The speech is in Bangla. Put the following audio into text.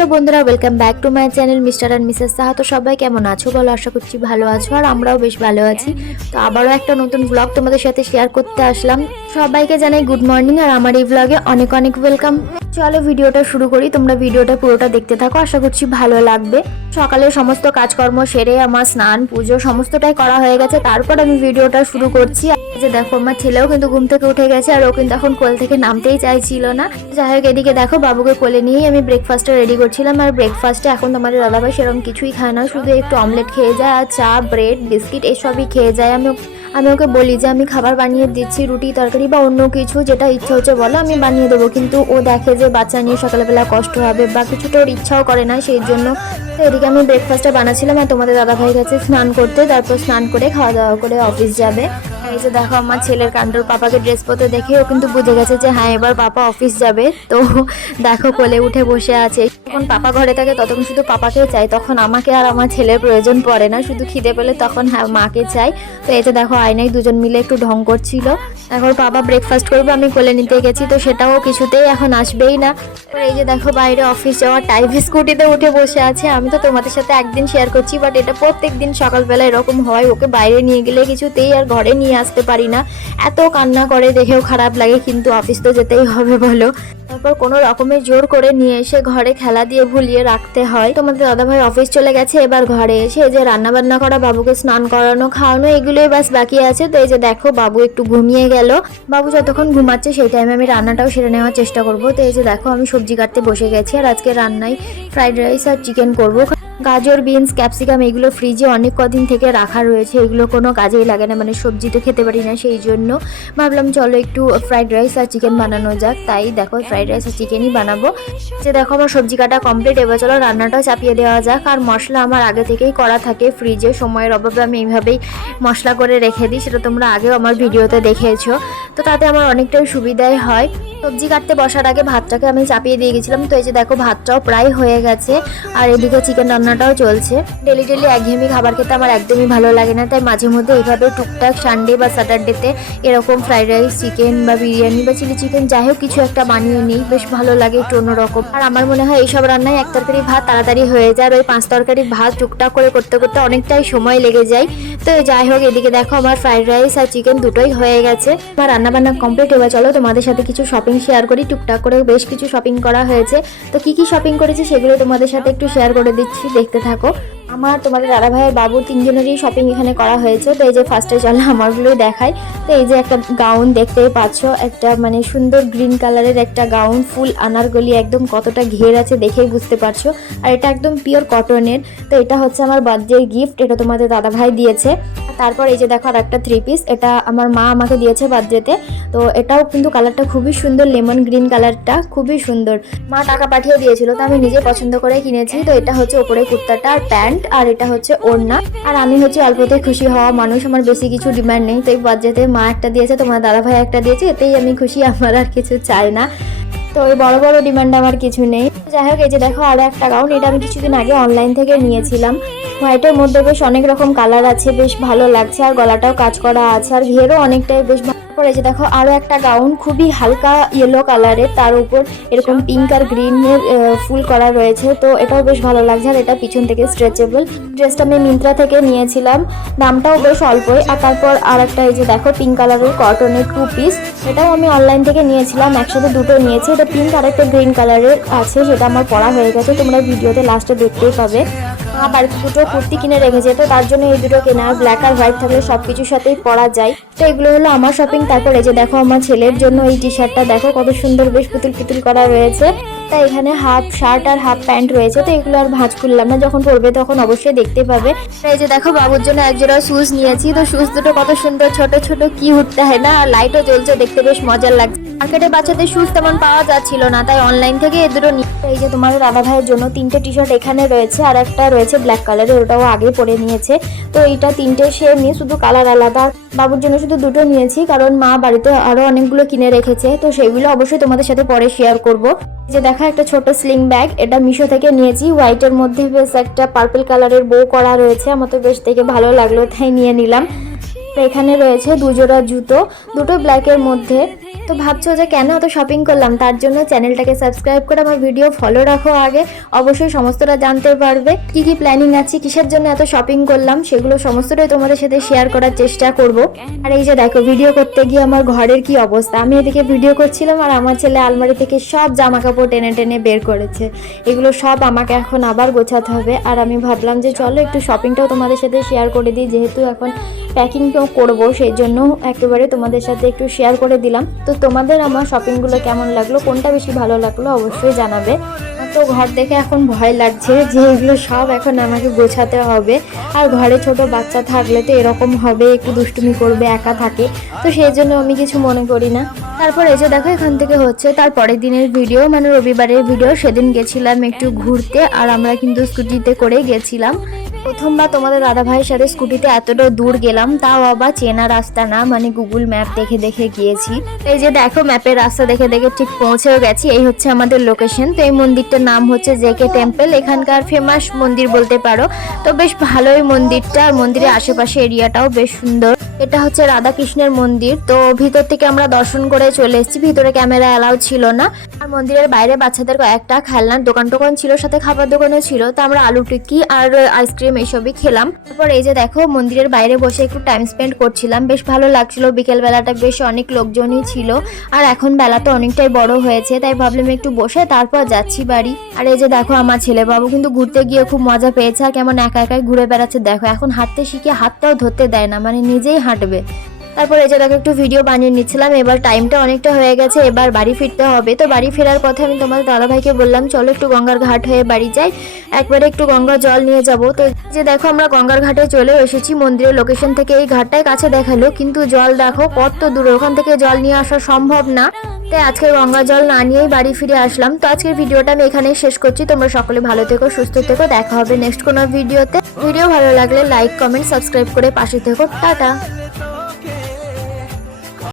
হ্যালো বন্ধুরা, welcome back to my channel mister and Mrs Saha. তো সবাই কেমন আছো বলো? আশা করছি ভালো আছো, আর আমরাও বেশ ভালো আছি। তো আবারও একটা নতুন ব্লগ তোমাদের সাথে শেয়ার করতে আসলাম। সবাইকে জানাই গুড মর্নিং, আর আমার এই ব্লগে অনেক অনেক ওয়েলকাম। চলো ভিডিওটা শুরু করি, তোমরা ভিডিওটা পুরোটা দেখতে থাকো, আশা করছি ভালো লাগবে। সকালে সমস্ত কাজকর্ম সেরে আমার স্নান পুজো সমস্তটাই করা হয়ে গেছে, তারপর আমি ভিডিওটা শুরু করছি। যে দেখো আমার ছেলেও কিন্তু ঘুম থেকে উঠে গেছে, আর ও কিন্তু এখন কোল থেকে নামতেই চাইছিল না। যাই হোক, এদিকে দেখো বাবুকে কোলে নিয়েই আমি ব্রেকফাস্টটা রেডি করছিলাম। আর ব্রেকফাস্টে এখন তোমাদের দাদাভাই সেরকম কিছুই খায় না, শুধু একটু অমলেট খেয়ে যায়, আর চা ব্রেড বিস্কিট এসবই খেয়ে যায়। আমি ওকে বলি যে আমি খাবার বানিয়ে দিচ্ছি, রুটি তরকারি বা অন্য কিছু যেটা ইচ্ছা হচ্ছে বলো, আমি বানিয়ে দেবো। কিন্তু ও দেখে যে বাচ্চা নিয়ে সকালবেলা কষ্ট হবে বা কিছুটা ওর ইচ্ছাও করে না, সেই জন্য। তো এদিকে আমি ব্রেকফাস্টটা বানাচ্ছিলাম, আর তোমাদের দাদাভাই গেছে স্নান করতে, তারপর স্নান করে খাওয়া দাওয়া করে অফিস যাবে। এই যে দেখো আমার ছেলের কাণ্ডর, পাপাকে ড্রেস পরতে দেখে ও কিন্তু বুঝে গেছে যে হ্যাঁ এবার পাপা অফিস যাবে। তো দেখো কোলে উঠে বসে আছে। যখন পাপা ঘরে থাকে ততক্ষণ শুধু পাপাকে চাই, তখন আমাকে আর আমার ছেলের প্রয়োজন পড়ে না। শুধু খিদে পেলে তখন হ্যাঁ মাকে চাই। তো এই যে দেখো আয়নায় দুজন মিলে একটু ঢং করছিল। এখন পাপা ব্রেকফাস্ট করবে, আমি কোলে নিতে গেছি, তো সেটাও কিছুতেই এখন আসবেই না। এই যে দেখো বাইরে অফিস যাওয়ার টাইম স্কুটিতে উঠে বসে আছে। আমি তো তোমাদের সাথে একদিন শেয়ার করছি, বাট এটা প্রত্যেক দিন সকালবেলা এরকম হয়। ওকে বাইরে নিয়ে গেলে কিছুতেই আর ঘরে নিয়ে আসতে পারি না, এত কান্না করে, দেখেও খারাপ লাগে, কিন্তু অফিস তো যেতেই হবে বলো। তারপর কোনো রকমের জোর করে নিয়ে এসে ঘরে খেলা দিয়ে ভুলিয়ে রাখতে হয়। তোমাদের দাদাভাই অফিস চলে গেছে, এবার ঘরে এসে যে রান্না বান্না করা, বাবুকে স্নান করানো খাওয়ানো, এগুলোই বাস বাকি আছে। তো এই যে দেখো বাবু একটু ঘুমিয়ে গেল। বাবু যতক্ষণ ঘুমাচ্ছে সেই টাইমে আমি রান্নাটাও সেরে নেওয়ার চেষ্টা করব। তো এই যে দেখো আমি সবজি কাটতে বসে গেছি, আর আজকে রান্নায় ফ্রাইড রাইস আর চিকেন করবো। গাজর বিনস ক্যাপসিকাম এগুলো ফ্রিজে অনেক কদিন থেকে রাখা রয়েছে, এগুলো কোনো কাজেই লাগে না, মানে সবজি তো খেতে পারি না, সেই জন্য ভাবলাম চলো একটু ফ্রাইড রাইস আর চিকেন বানানো যাক। তাই দেখো ফ্রাইড রাইস আর চিকেনই বানাবো। যে দেখো আমার সবজি কাটা কমপ্লিট, এবার চলো রান্নাটাও চাপিয়ে দেওয়া যাক। আর মশলা আমার আগে থেকেই করা থাকে ফ্রিজে, সময়ের অভাবে আমি এইভাবেই মশলা করে রেখে দিই, সেটা তোমরা আগেও আমার ভিডিওতে দেখেছো। তো তাতে আমার অনেকটাই সুবিধাই হয়। সবজি কাটতে বসার আগে ভাতটাকে আমি চাপিয়ে দিয়ে গেছিলাম। তো এই যে দেখো ভাতটাও প্রায় হয়ে গেছে, আর এদিকে চিকেন রান্নাটাও চলছে। ডেলি ডেলি একঘেয়েমি খাবার খেতে আমার একদমই ভালো লাগে না, তাই মাঝে মধ্যে এইভাবে টুকটাক সানডে বা স্যাটারডেতে এরকম ফ্রাইড রাইস চিকেন বা বিরিয়ানি বা চিলি চিকেন যাই হোক কিছু একটা বানিয়ে নিই, বেশ ভালো লাগে একটু অন্যরকম। আর আমার মনে হয় এইসব রান্নায় এক তরকারি ভাত তাড়াতাড়ি হয়ে যায়, আর ওই 5 তরকারি ভাত টুকটাক করে করতে করতে অনেকটাই সময় লেগে যায়। তো যাই হোক, এদিকে দেখো আমার ফ্রাইড রাইস আর চিকেন দুটোই হয়ে গেছে, আমার রান্না বান্না কমপ্লিট। এবার চলো তোমাদের সাথে কিছু শপিং শেয়ার করি। টুকটাক করে বেশ কিছু শপিং করা হয়েছে, তো কি কি শপিং করেছি সেগুলো তোমাদের সাথে একটু শেয়ার করে দিচ্ছি, দেখতে থাকো। আমার তোমাদের দাদা ভাইয়ের বাবু তিনজনেরই শপিং এখানে করা হয়েছে। তো এই যে ফার্স্টে চলো আমারগুলোই দেখাই। তো এই যে একটা গাউন দেখতেই পাচ্ছ, একটা মানে সুন্দর গ্রিন কালারের একটা গাউন, ফুল আনারকলি, একদম কতটা ঘের আছে দেখেই বুঝতে পারছো। আর এটা একদম পিওর কটনের। তো এটা হচ্ছে আমার বার্থডে গিফট, এটা তোমাদের দাদা ভাই দিয়েছে। তারপর এই যে দেখো আর একটা 3 পিস, এটা আমার মা আমাকে দিয়েছে বার্থডেতে। তো এটাও কিন্তু কালারটা খুবই সুন্দর, লেমন গ্রিন কালারটা খুবই সুন্দর। মা টাকা পাঠিয়ে দিয়েছিল, তো আমি নিজে পছন্দ করে কিনেছি। তো এটা হচ্ছে উপরে কুর্তাটা আর প্যান্ট, আর এটা হচ্ছে ওড়না। আর আমি হচ্ছে অল্পতে খুশি হওয়া মানুষ, আমার বেশি কিছু ডিমান্ড নেই। তো এই বার্থডেতে মা একটা দিয়েছে, তোমার দাদা ভাই একটা দিয়েছে, এতেই আমি খুশি, আমার আর কিছু চাই না। তো ওই বড় বড় ডিমান্ড আমার কিছু নেই। যাই হোক, এই যে দেখো আরো একটা গাউন, এটা আমি কিছুদিন আগে অনলাইন থেকে নিয়েছিলাম। হোয়াইটের মধ্যে বেশ অনেক রকম কালার আছে, বেশ ভালো লাগছে, আর গলাটাও কাজ করা আছে, আর ঘেরও অনেকটাই বেশ ভালো। এই যে দেখো আরো একটা গাউন, খুবই হালকা ইয়েলো কালারের, তার উপর এরকম পিঙ্ক আর গ্রিনের ফুল করা রয়েছে। তো এটাও বেশ ভালো লাগছে, আর এটা পিছন থেকে স্ট্রেচেবল। ড্রেসটা আমি মিন্ত্রা থেকে নিয়েছিলাম, দামটাও বেশ অল্পই। আর তারপর আর একটা এই যে দেখো পিঙ্ক কালারের কটনের 2 পিস, এটাও আমি অনলাইন থেকে নিয়েছিলাম, একসাথে দুটো নিয়েছি। এটা পিঙ্ক আর একটা গ্রিন কালারের আছে, সেটা আমার পরা হয়ে গেছে, তোমরা ভিডিওতে লাস্টে দেখতেই পাবে। বাড়িতে দুটো কুর্তি কিনে রেখেছে, তো তার জন্য এই দুটো কেনা, ব্ল্যাক আর হোয়াইট থাকলে সব কিছুর সাথেই পরা যায়। তো এগুলো হলো আমার শপিং। তারপর এই যে দেখো আমার ছেলের জন্য এই টি শার্টটা দেখো কত সুন্দর, বেশ পুতুল পুতুল করা রয়েছে। তাই এখানে হাফ শার্ট আর হাফ প্যান্ট রয়েছে, তো এগুলো আর ভাঁজ খুললাম না, যখন পরবে তখন অবশ্যই দেখতে পাবে। এই যে দেখো বাবুর জন্য এক জোড়া শুজ নিয়েছি, তো শুজ দুটো কত সুন্দর, ছোট ছোট, কি উঠতে হয় না, আর লাইটও জ্বলছে, দেখতে বেশ মজার লাগছে। মার্কেটে বাচ্চাদের শুজ তেমন পাওয়া যাচ্ছিল না, তাই অনলাইন থেকে এ দুটো নিয়ে। এই যে তোমার দাদা ভাইয়ের জন্য 3টে টি শার্ট এখানে রয়েছে, আর একটা রয়েছে ব্ল্যাক কালারের, ওটাও আগে পরে নিয়েছে। তো এইটা 3টে সেম নিয়ে, শুধু কালার আলাদা। বাবুর জন্য শুধু দুটো নিয়েছি, কারণ মা বাড়িতে আরো অনেকগুলো কিনে রেখেছে, তো সেইগুলো অবশ্যই তোমাদের সাথে পরে শেয়ার করব। যে দেখা একটা ছোট স্লিং ব্যাগ, এটা মিশো থেকে নিয়েছি, হোয়াইটের মধ্যে বেশ একটা পার্পল কালারের বো করা রয়েছে, আমার তো বেশ দেখে ভালো লাগলো, তাই নিয়ে নিলাম। তো এখানে রয়েছে 2 জোড়া জুতো, দুটো ব্ল্যাকের মধ্যে। তো ভাবছো যে কেন এত শপিং করলাম, তার জন্য চ্যানেলটাকে সাবস্ক্রাইব করে আমার ভিডিও ফলো রাখো আগে, অবশ্যই সমস্তটা জানতে পারবে কি কি প্ল্যানিং আছে, কিসের জন্য এত শপিং করলাম সেগুলো সমস্তটাই তোমাদের সাথে শেয়ার করার চেষ্টা করব। আর এই যে দেখো ভিডিও করতে গিয়ে আমার ঘরের কি অবস্থা, আমি এদিকে ভিডিও করছিলাম আর আমার ছেলে আলমারি থেকে সব জামা কাপড় টেনে টেনে বের করেছে। এগুলো সব আমাকে এখন আবার গোছাতে হবে। আর আমি ভাবলাম যে চলো একটু শপিংটাও তোমাদের সাথে শেয়ার করে দিই, যেহেতু এখন প্যাকিংটাও করবো সেই জন্য একেবারে তোমাদের সাথে একটু শেয়ার করে দিলাম। তো তোমাদের আমার শপিংগুলো কেমন লাগলো, কোনটা বেশি ভালো লাগলো অবশ্যই জানাবে। তো ঘর দেখে এখন ভয় লাগছে যে এগুলো সব এখন আমাকে গোছাতে হবে। আর ঘরে ছোট বাচ্চা থাকলে তো এরকম হবে, একটু দুষ্টুমি করবে, একা থাকে, তো সেই জন্য আমি কিছু মনে করি না। তারপর এই যে দেখো এখান থেকে হচ্ছে তার পরের দিনের ভিডিও, মানে রবিবারের ভিডিও। সেদিন গেছিলাম একটু ঘুরতে আর আমরা কিন্তু স্কুটিতে করে গেছিলাম। প্রথমবার তোমাদের দাদা ভাইয়ের সাথে স্কুটিতে এতটা দূর গেলাম, তাও আবার চেনা রাস্তা না, মানে গুগল ম্যাপ দেখে দেখে গিয়েছি। এই যে দেখো ম্যাপের রাস্তা দেখে দেখে ঠিক পৌঁছেও গেছি। এই হচ্ছে আমাদের লোকেশন। তো এই মন্দিরটার নাম হচ্ছে জেকে টেম্পল, এখানকার ফেমাস মন্দির বলতে পারো। তো বেশ ভালোই মন্দিরটা, আর মন্দিরের আশেপাশে এরিয়াটাও বেশ সুন্দর। এটা হচ্ছে রাধা কৃষ্ণের মন্দির। তো ভিতর থেকে আমরা দর্শন করে চলে এসেছি, ভিতরে ক্যামেরা অ্যালাউ ছিল না। আর মন্দিরের বাইরে বাচ্চাদের কয়েকটা খেলনার দোকান টোকান ছিল, সাথে খাবার দোকানও ছিল। তো আমরা আলু টিক্কি আর আইসক্রিম এইসবই খেলাম। তারপর এই যে দেখো মন্দিরের বাইরে বসে একটু টাইম স্পেন্ড করছিলাম, বেশ ভালো লাগছিল। বিকেল বেলাটা বেশ অনেক লোকজনই ছিল। আর এখন বেলা তো অনেকটাই বড় হয়েছে, তাই ভাবলাম একটু বসে তারপর যাচ্ছি বাড়ি। আর এই যে দেখো আমার ছেলে বাবু কিন্তু ঘুরতে গিয়ে খুব মজা পেয়েছে, আর কেমন একা একাই ঘুরে বেড়াচ্ছে দেখো। এখন হাঁটতে শিখে হাতটাও ধরতে দেয় না, মানে নিজেই হাঁটবে। তারপর এই যে দেখো একটু ভিডিও বানিয়ে নিচ্ছিলাম। এবার টাইমটা অনেকটা হয়ে গেছে, এবার বাড়ি ফিরতে হবে। তো বাড়ি ফেরার পথে আমি তোমাদের দাদাভাইকে বললাম চলো একটু গঙ্গার ঘাট হয়ে বাড়ি যাই, একবারে একটু গঙ্গা জল নিয়ে যাব। তো যে দেখো আমরা গঙ্গার ঘাটে চলে এসেছি। মন্দিরের লোকেশন থেকে এই ঘাটটাই কাছে দেখালো, কিন্তু জল দেখো কত দূরে, ওখান থেকে জল নিয়ে আসা সম্ভব না। তাই আজকে গঙ্গা জল না নিয়েই বাড়ি ফিরে আসলাম। তো আজকের ভিডিওটা আমি এখানেই শেষ করছি। তোমরা সকলে ভালো থেকো, সুস্থ থেকো, দেখা হবে নেক্সট কোনো ভিডিওতে। ভিডিও ভালো লাগলে লাইক কমেন্ট সাবস্ক্রাইব করে পাশে থেকো। টাটা।